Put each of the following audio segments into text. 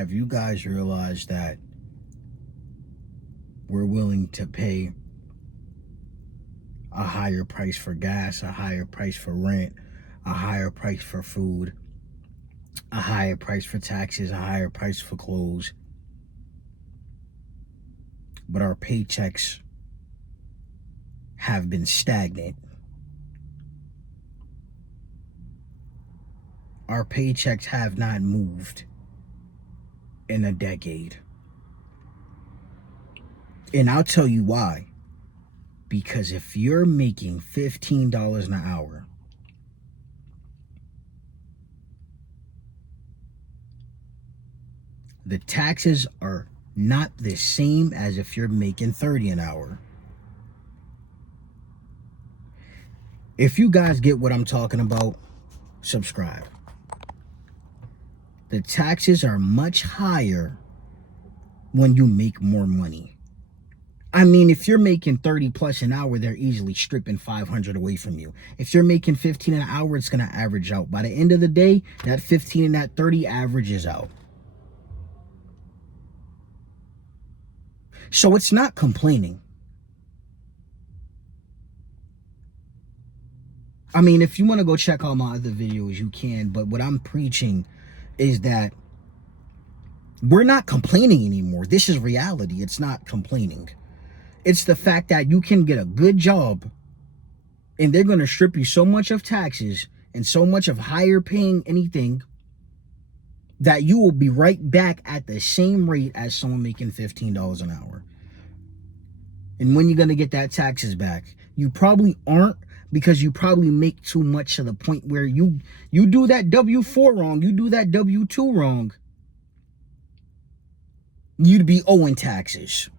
Have you guys realized that we're willing to pay a higher price for gas, a higher price for rent, a higher price for food, a higher price for taxes, a higher price for clothes, but our paychecks have been stagnant? Our paychecks have not moved in a decade. And I'll tell you why. Because if you're making $15 an hour, the taxes are not the same as if you're making $30 an hour. If you guys get what I'm talking about, subscribe. The taxes are much higher when you make more money. I mean, if you're making 30 plus an hour, they're easily stripping 500 away from you. If you're making 15 an hour, it's going to average out. By the end of the day, that 15 and that 30 averages out. So it's not complaining. I mean, if you want to go check out my other videos, you can. But what I'm preaching is that we're not complaining anymore. This is reality. It's not complaining. It's the fact that you can get a good job and they're going to strip you so much of taxes and so much of higher paying anything that you will be right back at the same rate as someone making $15 an hour. And when you're going to get that taxes back, you probably aren't, because you probably make too much to the point where you do that W-4 wrong, you do that W-2 wrong, you'd be owing taxes.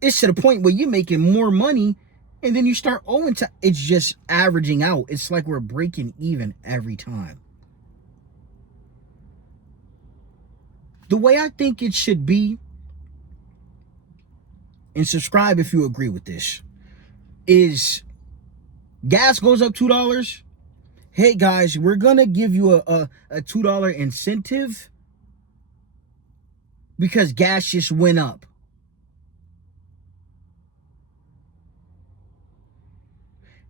It's to the point where you're making more money and then you start owing tax. It's just averaging out. It's like we're breaking even every time. The way I think it should be, and subscribe if you agree with this, is gas goes up $2. Hey guys, we're gonna give you a $2 incentive because gas just went up.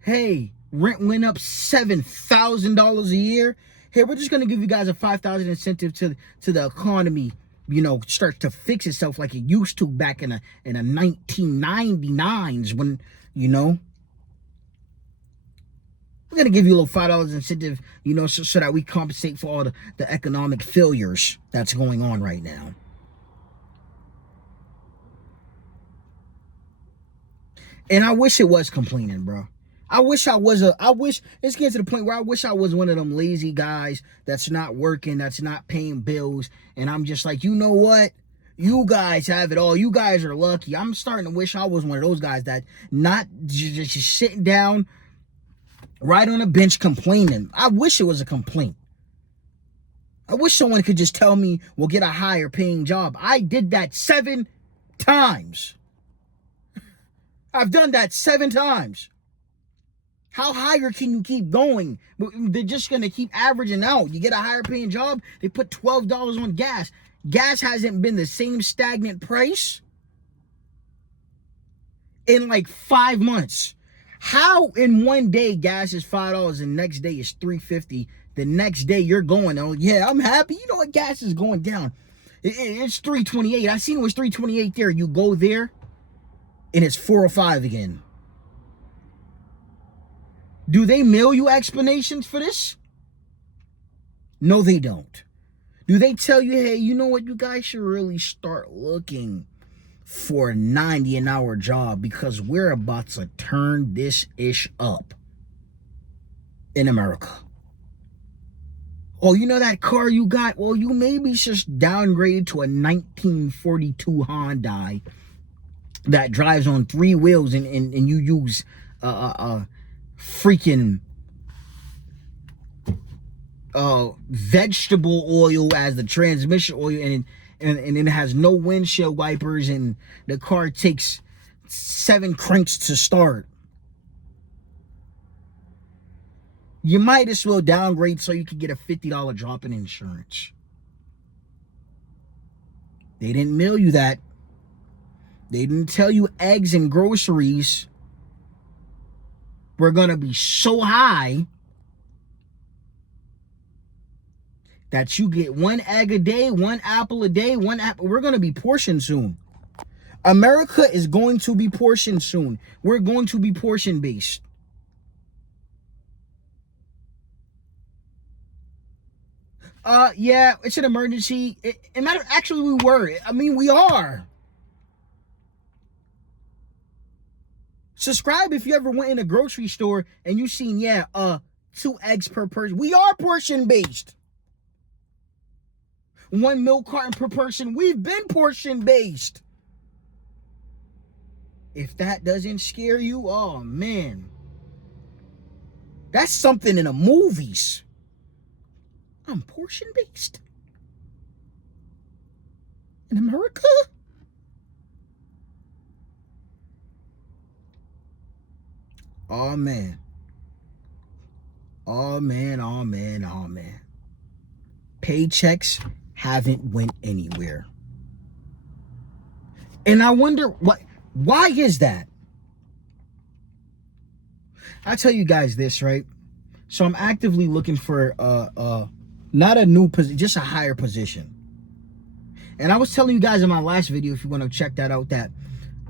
Hey, rent went up $7,000 a year. Hey, we're just gonna give you guys a $5,000 incentive to the economy, start to fix itself like it used to back in the 1999s when, we're gonna give you a little $5 incentive, so that we compensate for all the economic failures that's going on right now. And I wish it was complaining, bro. I wish it's getting to the point where I wish I was one of them lazy guys that's not working, that's not paying bills. And I'm just like, you know what? You guys have it all. You guys are lucky. I'm starting to wish I was one of those guys that not just sitting down right on a bench complaining. I wish it was a complaint. I wish someone could just tell me, we'll get a higher paying job. I did that 7 times. I've done that 7 times. How higher can you keep going? They're just going to keep averaging out. You get a higher paying job, they put $12 on gas. Gas hasn't been the same stagnant price in like 5 months. How in one day gas is $5 and the next day is $3.50? The next day you're going, oh yeah, I'm happy. You know what? Gas is going down. It's $3.28. I seen it was $3.28 there. You go there and it's $4.05 again. Do they mail you explanations for this? No, they don't. Do they tell you, hey, you know what? You guys should really start looking for a 90 an hour job because we're about to turn this ish up in America. Oh, you know that car you got? Well, you maybe just downgrade to a 1942 Hyundai that drives on 3 wheels and you use freaking vegetable oil as the transmission oil, and it has no windshield wipers, and the car takes 7 cranks to start. You might as well downgrade so you can get a $50 drop in insurance. They didn't mail you that. They didn't tell you eggs and groceries were going to be so high that you get one egg a day, one apple a day, one apple. We're going to be portioned soon. America is going to be portioned soon. We're going to be portion based. Yeah, it's an emergency. Actually, we were. I mean, we are. Subscribe if you ever went in a grocery store and you seen, 2 eggs per person. We are portion based. 1 milk carton per person. We've been portion based. If that doesn't scare you, oh man. That's something in the movies. I'm portion based. In America? Oh man. Oh man, oh man, oh man. Paychecks haven't went anywhere. And I wonder why is that? I tell you guys this, right? So I'm actively looking for not a new position, just a higher position. And I was telling you guys in my last video, if you want to check that out, that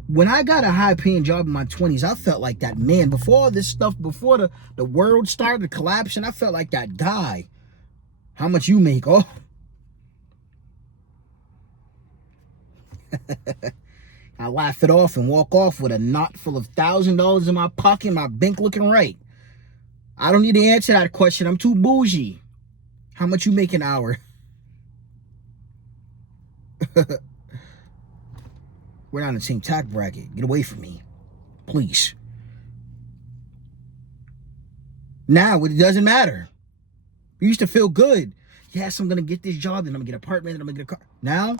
when I got a high paying job in my 20s, I felt like that man. Before all this stuff, before the world started collapsing, I felt like that guy. How much you make? Oh. I laugh it off and walk off with a knot full of $1,000 in my pocket, my bank looking right. I don't need to answer that question. I'm too bougie. How much you make an hour? We're not in the same tax bracket. Get away from me, please. Now it doesn't matter. You used to feel good. Yes, I'm gonna get this job, then I'm gonna get an apartment, then I'm gonna get a car. Now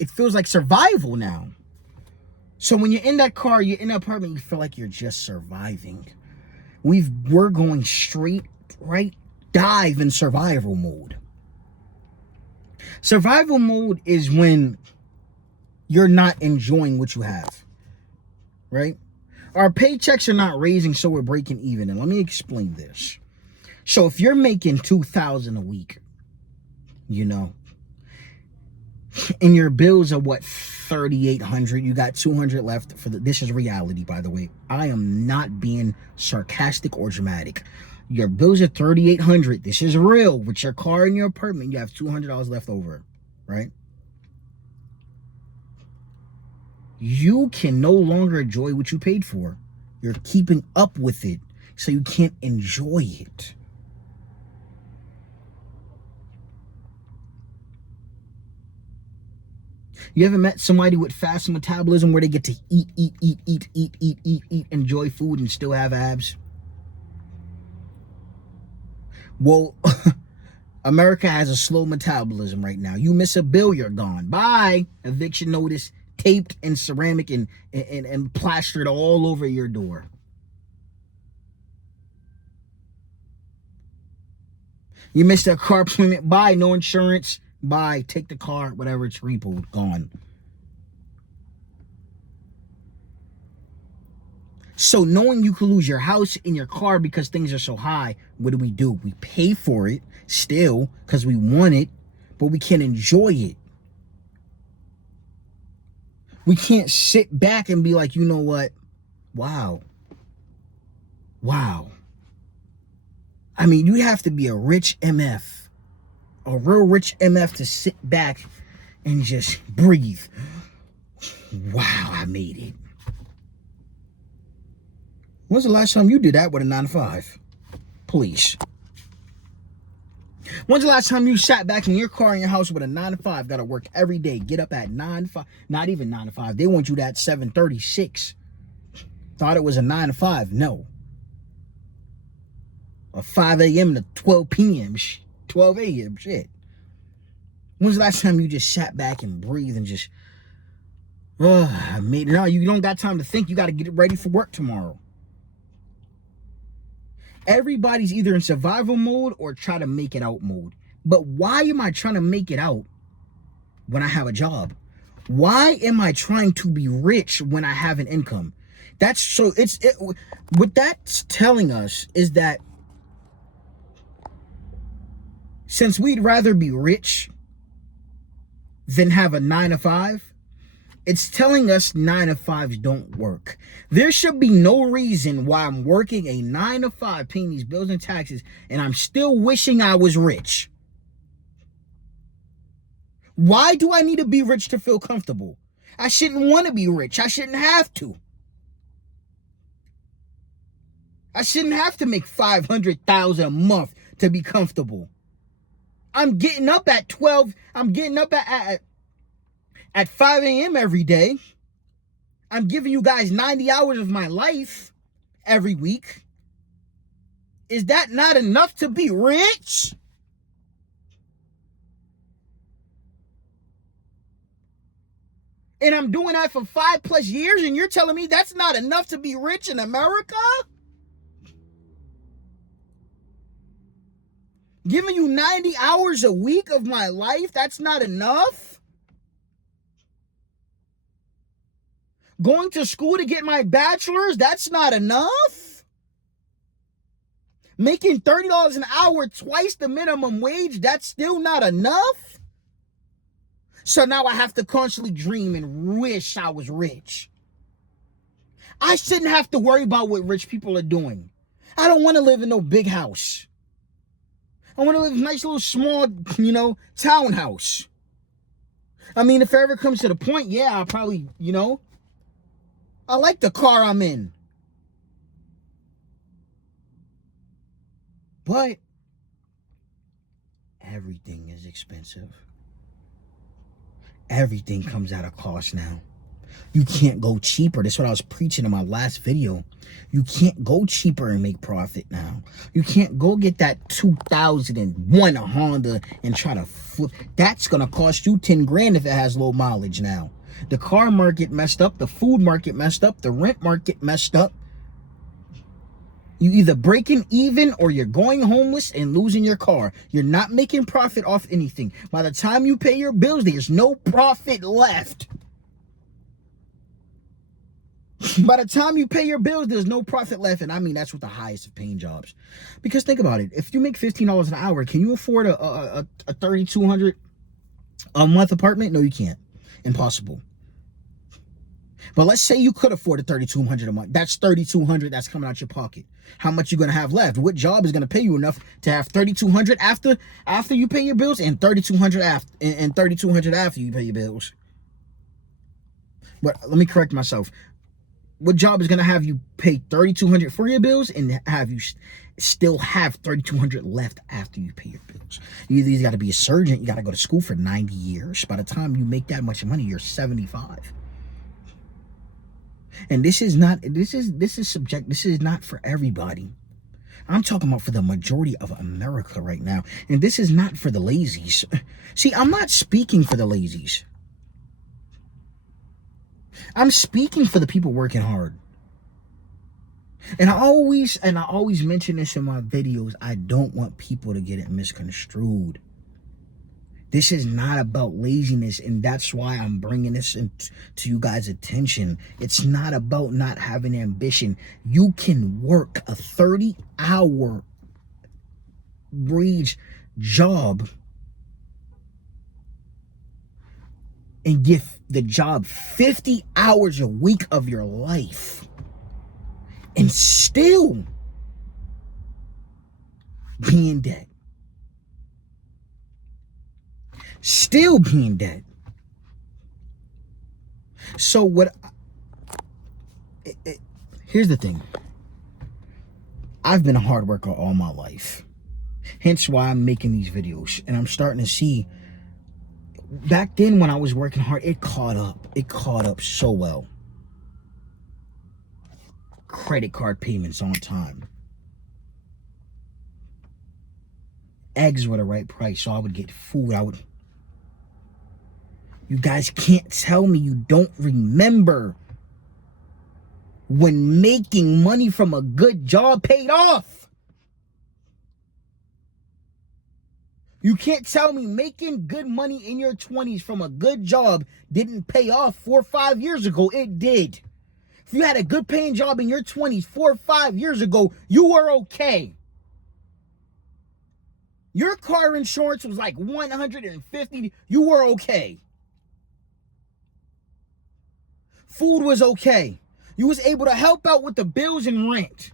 it feels like survival now. So when you're in that car, you're in that apartment, you feel like you're just surviving. We're going straight, right, dive in survival mode. Survival mode is when you're not enjoying what you have, right? Our paychecks are not raising, so we're breaking even. And let me explain this. So if you're making $2,000 a week, and your bills are what, $3,800, you got $200 left for this is reality, by the way. I am not being sarcastic or dramatic. Your bills are $3,800. This is real. With your car and your apartment, you have $200 left over, right? You can no longer enjoy what you paid for. You're keeping up with it, so you can't enjoy it. You ever met somebody with fast metabolism where they get to eat, enjoy food and still have abs? Well, America has a slow metabolism right now. You miss a bill, you're gone. Bye. Eviction notice taped in ceramic and plastered all over your door. You missed a car appointment. Bye. No insurance. Bye. Take the car. Whatever. It's repoed. Gone. So knowing you could lose your house and your car because things are so high, what do? We pay for it still because we want it, but we can't enjoy it. We can't sit back and be like, you know what? Wow. I mean, you have to be a rich MF, a real rich MF to sit back and just breathe. Wow, I made it. When's the last time you did that with a 9-to-5? Please. When's the last time you sat back in your car in your house with a 9-to-5? Got to work every day. Get up at 9-5. Not even 9-to-5. They want you at 7:36. Thought it was a 9-to-5. No. A 5 a.m. to 12 p.m. 12 a.m. Shit. When's the last time you just sat back and breathed and just, I made it. No, you don't got time to think. You got to get ready for work tomorrow. Everybody's either in survival mode or try to make it out mode. But why am I trying to make it out when I have a job? Why am I trying to be rich when I have an income? That's so what that's telling us is that since we'd rather be rich than have a 9 to 5, it's telling us 9 to 5s don't work. There should be no reason why I'm working a 9 to 5, paying these bills and taxes, and I'm still wishing I was rich. Why do I need to be rich to feel comfortable? I shouldn't want to be rich. I shouldn't have to. I shouldn't have to make $500,000 a month to be comfortable. I'm getting up at 12. I'm getting up at 5 a.m. every day. I'm giving you guys 90 hours of my life every week. Is that not enough to be rich? And I'm doing that for 5+ years, and you're telling me that's not enough to be rich in America? Giving you 90 hours a week of my life, that's not enough? Going to school to get my bachelor's, that's not enough? Making $30 an hour, twice the minimum wage, that's still not enough? So now I have to constantly dream and wish I was rich. I shouldn't have to worry about what rich people are doing. I don't want to live in no big house. I want to live in a nice little small, townhouse. I mean, if it ever comes to the point, yeah, I'll probably, I like the car I'm in. But everything is expensive. Everything comes at a cost now. You can't go cheaper. That's what I was preaching in my last video. You can't go cheaper and make profit now. You can't go get that 2001 Honda and try to flip. That's going to cost you 10 grand if it has low mileage now. The car market messed up. The food market messed up. The rent market messed up. You either breaking even or you're going homeless and losing your car. You're not making profit off anything. By the time you pay your bills, there's no profit left. By the time you pay your bills, there's no profit left. And I mean, that's with the highest of paying jobs. Because think about it. If you make $15 an hour, can you afford a $3,200 a month apartment? No, you can't. Impossible. But let's say you could afford a $3,200 a month. That's $3,200 that's coming out your pocket. How much you gonna have left? What job is gonna pay you enough to have $3,200 after you pay your bills, and $3,200 after you pay your bills? But let me correct myself. What job is gonna have you pay $3,200 for your bills and have you still have $3,200 left after you pay your bills? You either got to be a surgeon. You got to go to school for 90 years. By the time you make that much money, you're 75. And this is not for everybody. I'm talking about for the majority of America right now. And this is not for the lazies. See, I'm not speaking for the lazies. I'm speaking for the people working hard. And I always mention this in my videos. I don't want people to get it misconstrued. This is not about laziness, and that's why I'm bringing this to you guys' attention. It's not about not having ambition. You can work a 30-hour wage job and give the job 50 hours a week of your life and still be in debt. Still be in debt. So here's the thing. I've been a hard worker all my life. Hence why I'm making these videos. And I'm starting to see, back then when I was working hard, it caught up. It caught up so well. Credit card payments on time. Eggs were the right price, so I would get food. You guys can't tell me you don't remember when making money from a good job paid off. You can't tell me making good money in your 20s from a good job didn't pay off 4 or 5 years ago. It did. If you had a good paying job in your 20s 4 or 5 years ago, you were okay. Your car insurance was like $150. You were okay. Food was okay. You was able to help out with the bills and rent.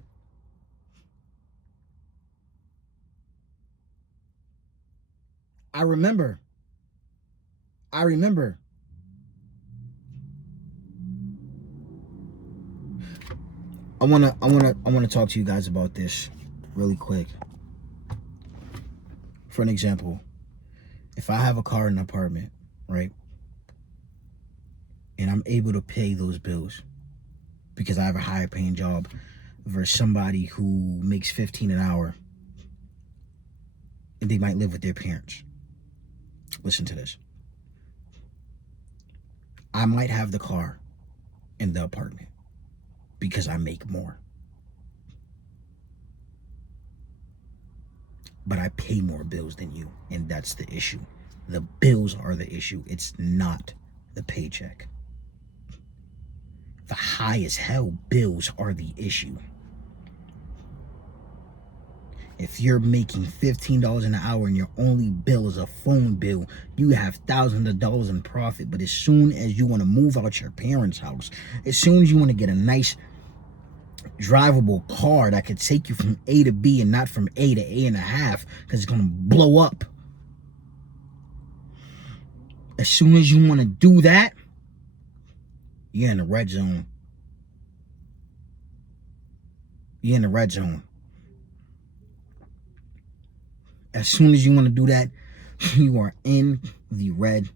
I remember. I wanna talk to you guys about this really quick. For an example, if I have a car and an apartment, right? And I'm able to pay those bills because I have a higher paying job versus somebody who makes $15 an hour and they might live with their parents. Listen to this. I might have the car and the apartment because I make more. But I pay more bills than you, and that's the issue. The bills are the issue. It's not the paycheck. The high as hell bills are the issue. If you're making $15 an hour and your only bill is a phone bill, you have thousands of dollars in profit. But as soon as you want to move out your parents' house, as soon as you want to get a nice drivable car that could take you from A to B and not from A to A and a half, because it's going to blow up. As soon as you want to do that, you're in the red zone. You're in the red zone. As soon as you want to do that, you are in the red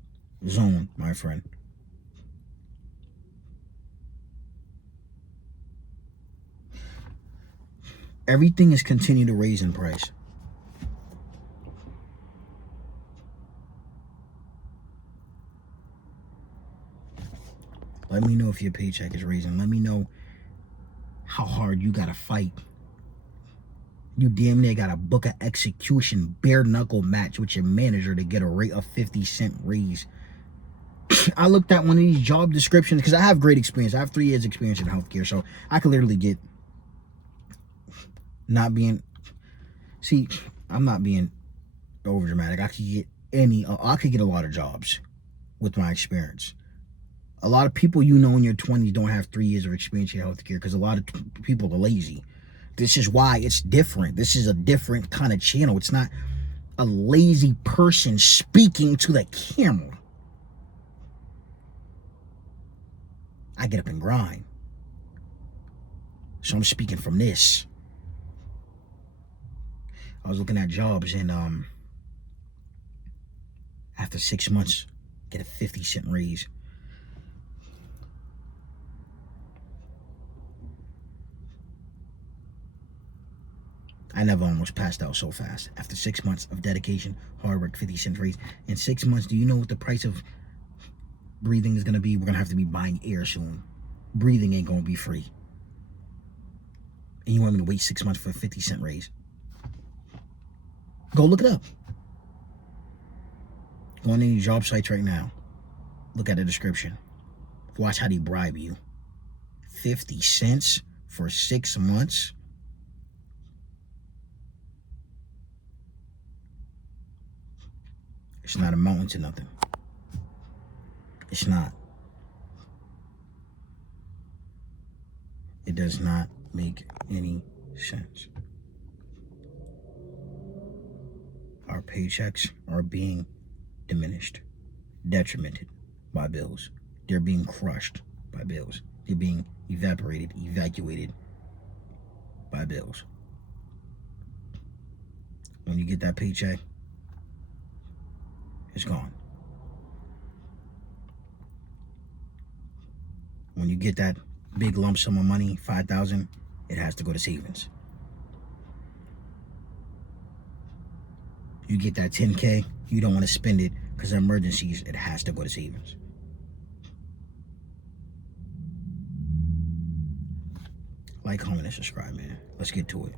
zone, my friend. Everything is continuing to raise in price. Let me know if your paycheck is raising. Let me know how hard you gotta fight. You damn near gotta book an execution bare knuckle match with your manager to get a rate of 50-cent raise. I looked at one of these job descriptions because I have great experience. I have 3 years experience in healthcare, so I could literally get I'm not being over dramatic. I could get a lot of jobs with my experience. A lot of people in your 20s don't have 3 years of experience in healthcare because a lot of people are lazy. This is why it's different. This is a different kind of channel. It's not a lazy person speaking to the camera. I get up and grind. So I'm speaking from this. I was looking at jobs and after 6 months, get a 50-cent raise. I never almost passed out so fast. After 6 months of dedication, hard work, 50-cent raise. In 6 months, do you know what the price of breathing is going to be? We're going to have to be buying air soon. Breathing ain't going to be free. And you want me to wait 6 months for a 50-cent raise? Go look it up. Go on any job sites right now. Look at the description. Watch how they bribe you. 50 cents for 6 months? It's not amounting to nothing. It's not. It does not make any sense. Our paychecks are being diminished, detrimented by bills. They're being crushed by bills. They're being evacuated by bills. When you get that paycheck, it's gone. When you get that big lump sum of money, $5,000, it has to go to savings. You get that 10K, you don't want to spend it because of emergencies, it has to go to savings. Like, comment, and subscribe, man. Let's get to it.